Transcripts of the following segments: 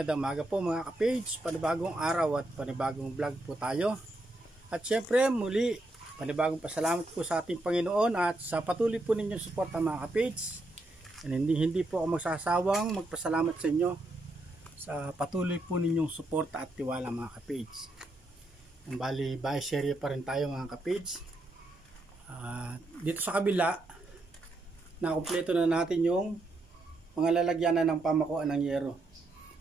magandang umaga po mga ka-page, panibagong araw at panibagong vlog po tayo. At syempre muli, panibagong pasalamat po sa ating Panginoon at sa patuloy po ninyong suporta mga ka-page. Hindi po ako magsasawang magpasalamat sa inyo sa patuloy po ninyong suporta at tiwala mga ka-page. Bali, by share pa rin tayo mga ka-page. Dito sa kabila, nakumpleto na natin yung mga lalagyanan ng pamakuan ng yero.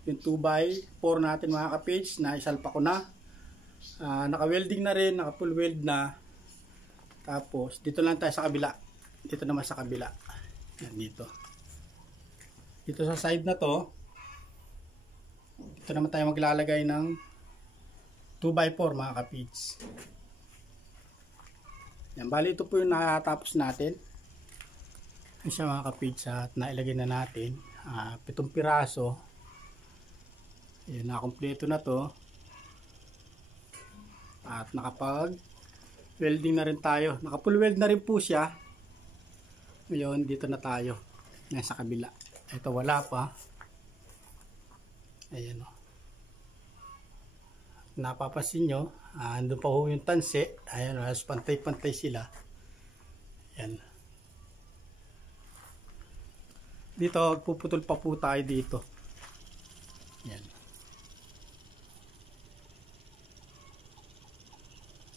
Yung 2x4 natin mga ka-page na isalpa ko na. Naka-welding na rin, naka-full weld na. Tapos dito lang tayo sa kabila. Dito naman sa kabila. Yan dito. Dito sa side na to, dito naman tayo maglalagay ng 2x4 mga ka-page. Yan, bali ito po yung nakatapos natin. Yan siya mga ka-page at nailagay na natin 7 piraso. Ayan, nakakompleto na to at nakapag welding na rin tayo, naka full weld na rin po siya. Ngayon dito na tayo nasa kabila, ito wala pa. Ayan o, napapansin nyo, andun pa ho yung tanse. Ayan, pantay-pantay sila. Ayan. Dito, puputol pa po tayo dito. Yan.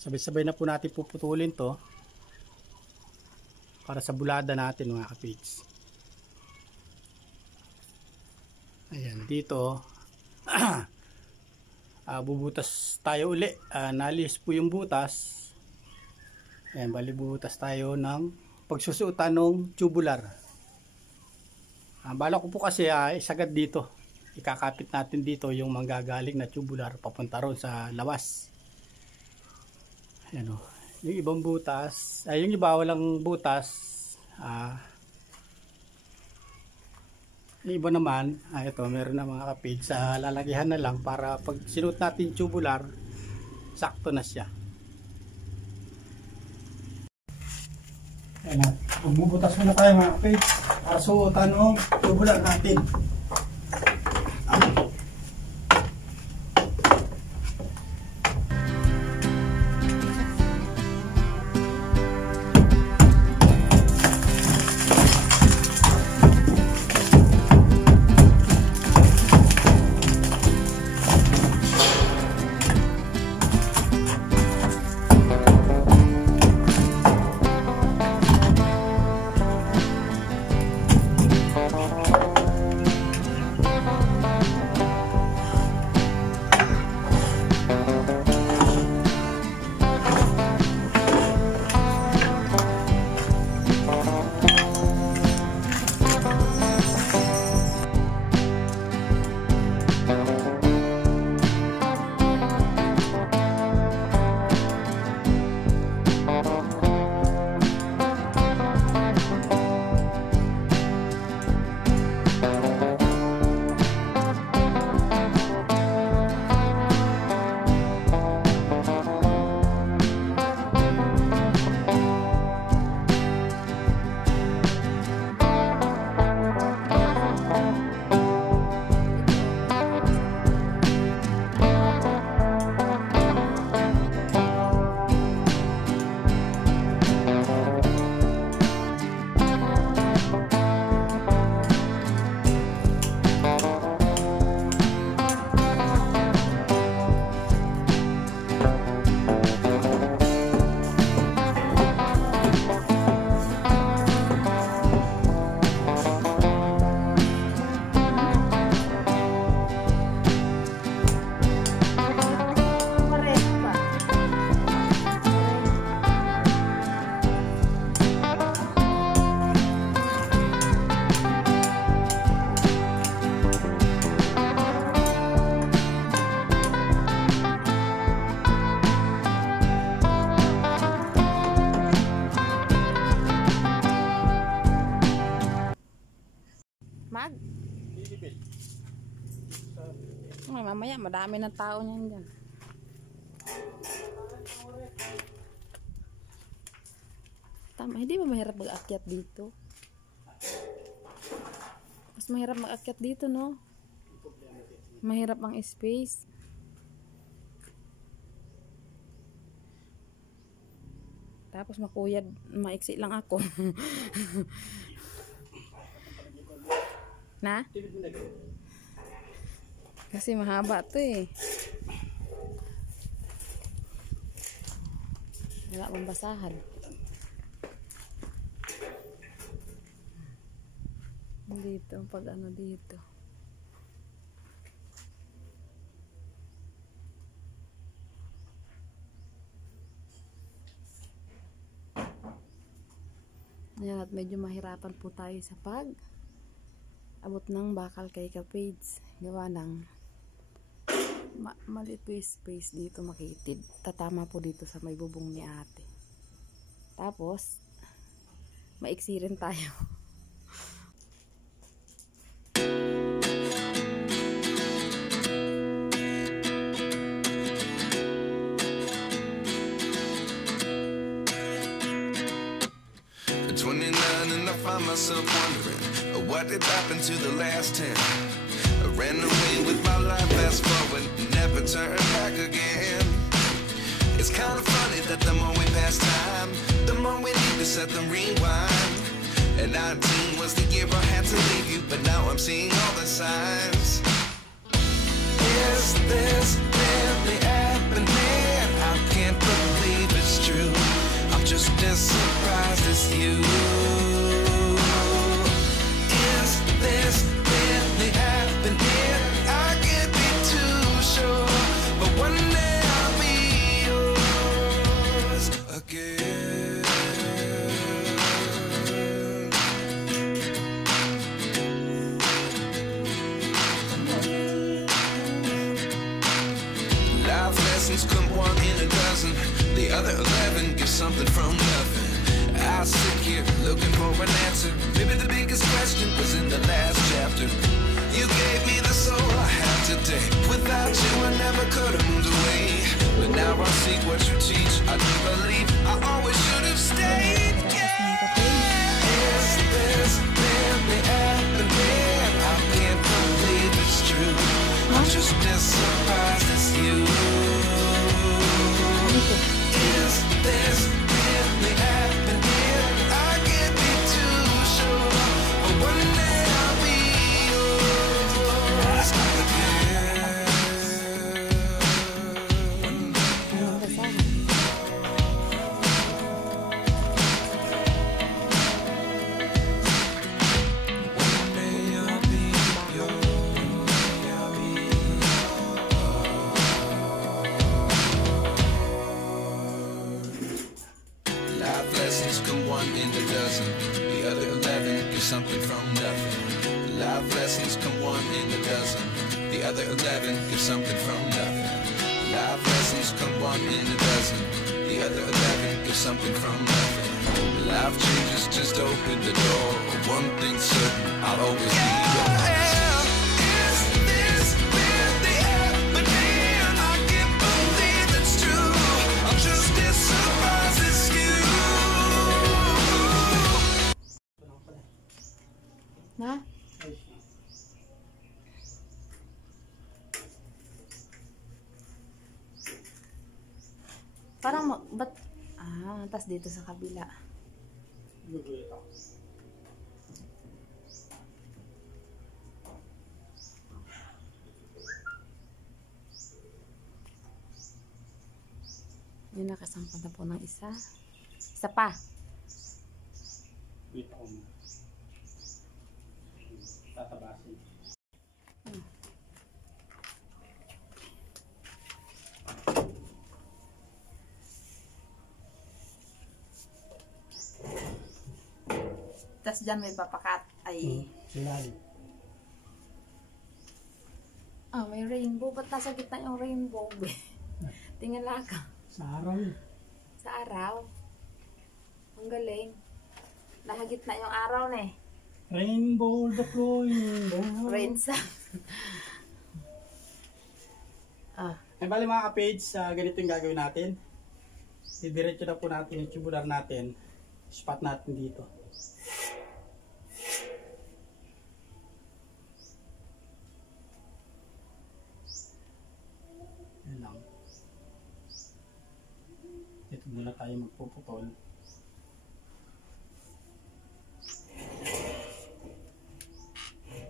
Sabay-sabay na po natin puputulin to para sa bulada natin mga ka-page. Ayan, dito bubutas tayo uli. Nalis po yung butas. Ayan, bali bubutas tayo ng pagsusuotan ng tubular. Bala ko po kasi isagad dito, ikakapit natin dito yung manggagaling na tubular papunta ron sa lawas. Ayan o, yung ibang butas, yung iba walang butas. Yung iba naman, ito meron na mga kapit sa lalagyan na lang para pag sinuot natin tubular, sakto na siya. Ayan na, magbubutas muna tayo mga kapit para suotan ng tubular natin. Mag? Mamaya madami ng tao niyan dyan. Tama, hindi ba mahirap mag-akyat dito? Mas mahirap mag-akyat dito, no? Mahirap ang space. Tapos makuyad, maiksi lang ako. Na? Kasi mahaba to eh. Wala pang basahan. Dito, pag ano dito. Ayan, at medyo mahirapan po tayo sa pag abot ng bakal kay ka-page. Gawa ng maliit po yung space dito, makitid. Tatama po dito sa may bubong ni ate. Tapos, maiksi rin tayo. At 29 and I find myself wondering what did happen to the last 10. I ran away with my life, fast forward, never turn back again. It's kind of funny that the more we pass time, the more we need to set them rewind. And 19 was the year I had to leave you, but now I'm seeing all the signs. Is this really happening? I can't believe it's true. I'm just as surprised as you. Is this really happening? I can't be too sure, but one day I'll be yours again. Life lessons come one in a dozen. The other 11 give something from nothing. I sit here looking for an answer. Maybe the biggest question was in the last chapter. You gave me the soul I have today. Without you I never could have moved away. But now I see what you teach. I do believe I always should have stayed. Yeah. Is this really happening? I can't believe it's true. I'm just as surprised as you. Is this really happening? I can't be too sure, but one day I'll be yours again. One day I'll be Life lessons come one in a dozen. The other 11 give something from nothing. Life lessons come one in a dozen. The other 11 give something from nothing. Life lessons come one in a dozen. The other 11 give something from nothing. Life changes just open the door. One thing's certain, I'll always be yours. Is this really happening? I can't believe it's true. I'm just as surprised as you. Na? Parang ba't tas dito sa kabila. Gugulit ako. Yun, nakasampa na po ng isa. Isa pa. Wait ako mo. Tatabasin. Tas dyan may papakat. Ay. Silalim. May rainbow. Ba't nasa gitna yung rainbow? Tingala ka. Sa araw eh. Sa araw. Ang galing. Nasa gitna yung araw na eh. Rainbow the flowing. Rain sa. Ay bali mga ka-page, ganito yung gagawin natin. Didiretso na po natin yung tubular natin. Spot natin dito. tayo magpuputol.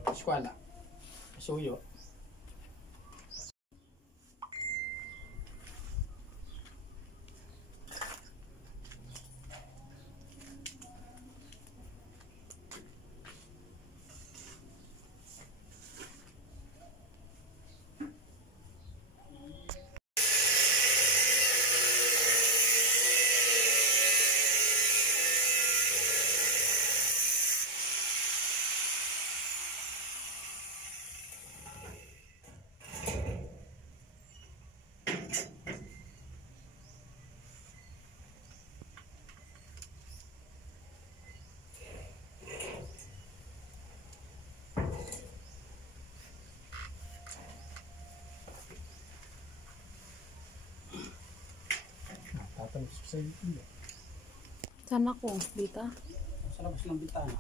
Eskwala. Suyo. Tatapos ko sa iyo. Sana ko, dito. Sa labas ng bitana.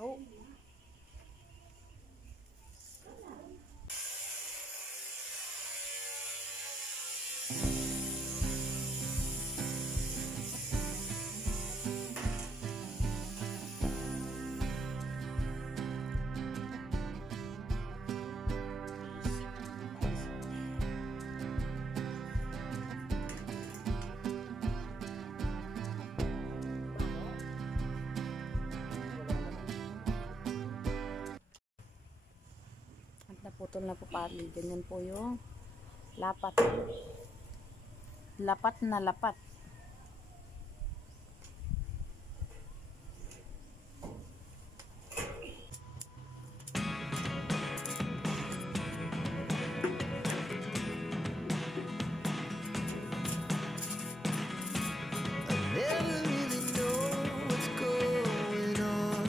Au. Naputol na po pali. Ganyan po yung lapat. Lapat na lapat. Never really know what's going on.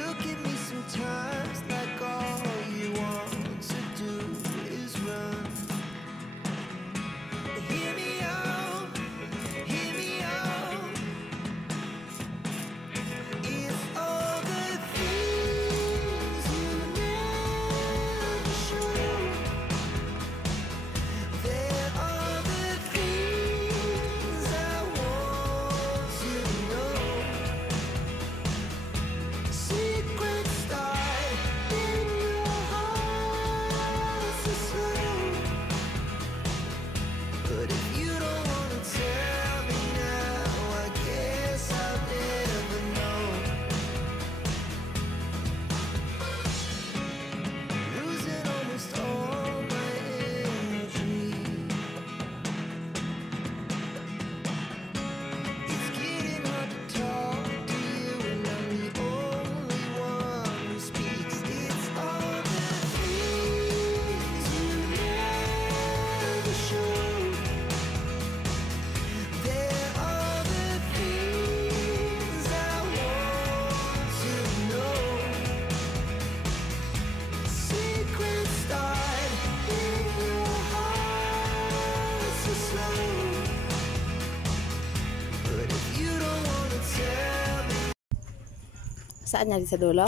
Look at me sometimes like all you want to do is run. Hear me out, hear me out. It's all the things you never show. There are the things I want to know. Secrets start in your heart so slow. But if you don't wanna tell me now, I guess I'll never know. Losing almost all my energy. It's getting hard to talk to you, and I'm the only one who speaks. It's all the things you never show. There are the things I want to know. Secrets start in your heart so slow. But if you don't wanna tell me. Saan niya? Sa dulo?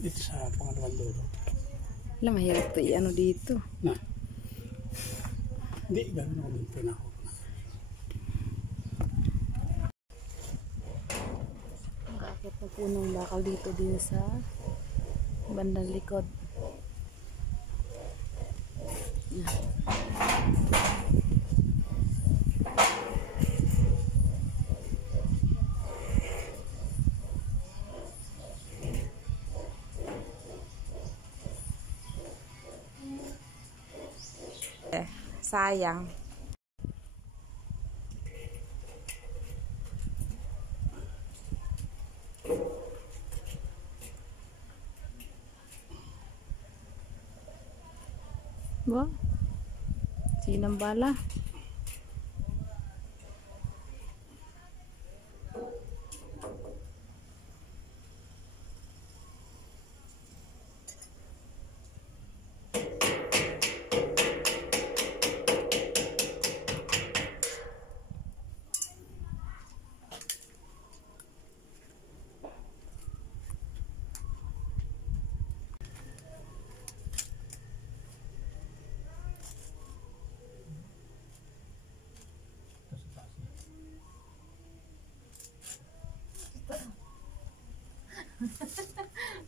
Dito sa pangalawang dulo. Alam, mahirap to i-ano dito. Na. Hindi, gano'n ako dito na ako. Bakit na punong bakal dito din sa bandang likod. Sayang. Ba? Sinang bala?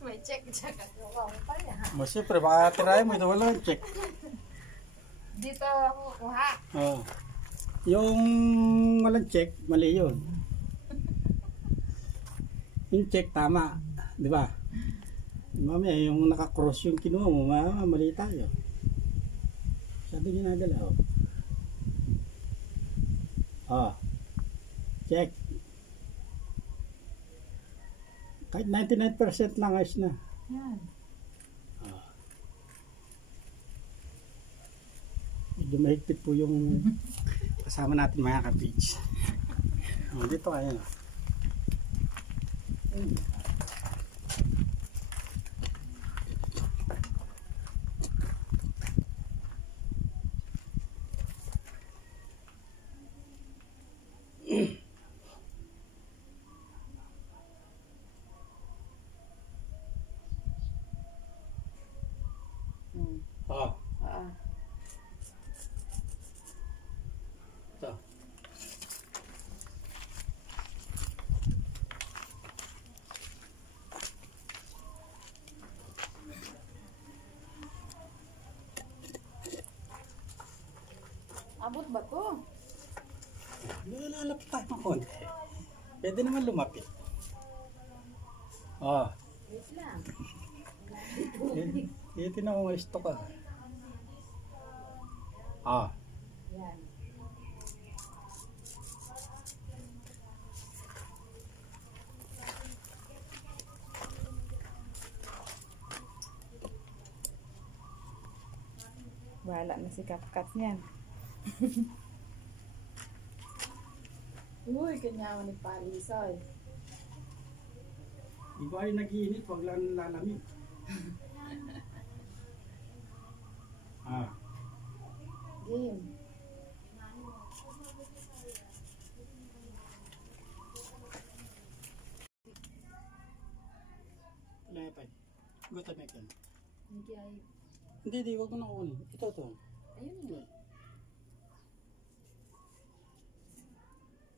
May check gawa mo pa yan. Siyempre, baka tirahin mo ito, wala check. Dito ako kuha. Oh. Yung walang check, mali yun. Yung check, tama. Di ba? Mamaya, yung nakakross yung kinuha mo, mali tayo. Sabi nyo nadala, oh. Oh. Check. Kahit 99% lang, ayos na. Yan. Medyo mahigpit po yung kasama natin mga ka-page. Oh, dito ayan. Oh. Ito. Abot ba to? Lalapit tayo ng konti. Pwede naman lumapit. Oh. Wait lang. Titignan ko gusto ka. Ah. Yan. Wala na si Kapkat niyan. Uy, kanya ako ni Palisoy. Di ba ay nag-iinit, wag lang lalamig. Ah. Game. Lepay. Gusto na ito. Hindi ay... Hindi, wag mo na kunin. Ito. Ayun nga.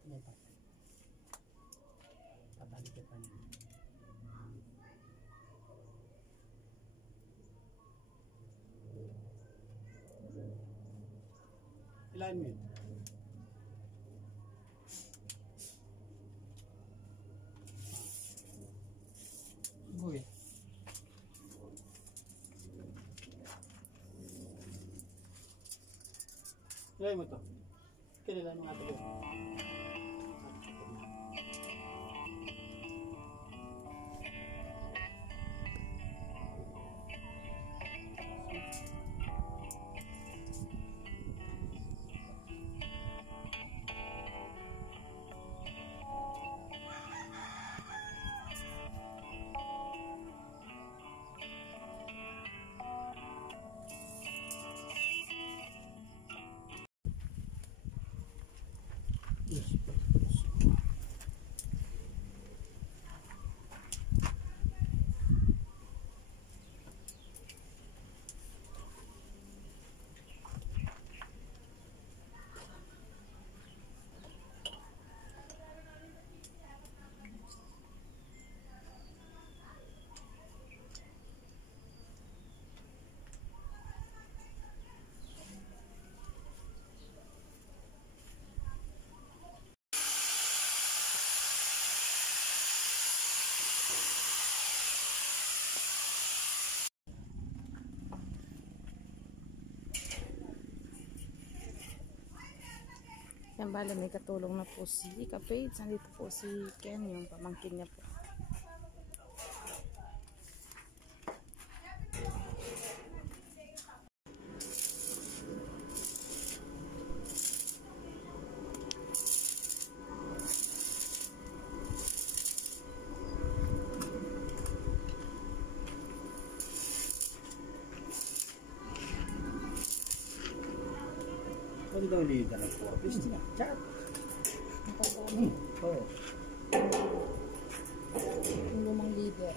Lepay. Pabalik ka niya. Ilahin mo yun. Buhay. Ilahin mo to. Kailan mo nga ito. Yan bale, may katulong na po si Kapage. Nandito po si Ken, yung pamangkin niya po. Kung daw leader ng 4-piece niya. Chat. Oo. Yung lumang leader.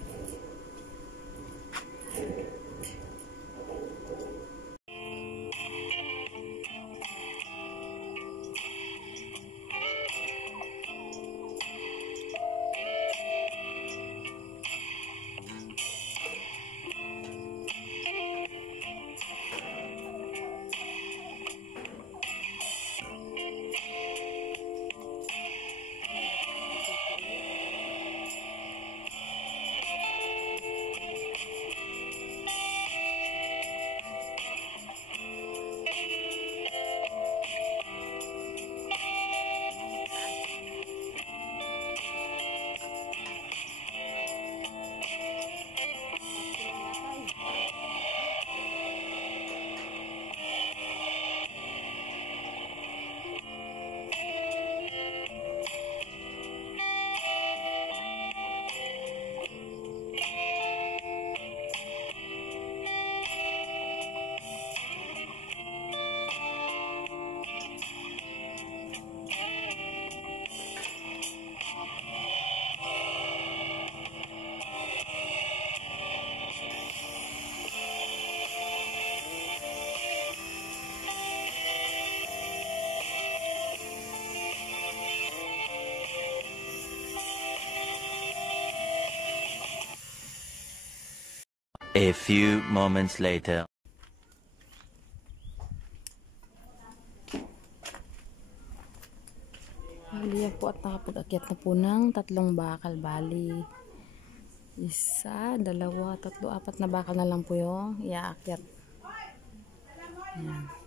A few moments later. Bali yan po at nakapag-akyat na po ng 3 bakal. Bali, 1, 2, 3, 4 na bakal na lang po yung iaakyat. Yan.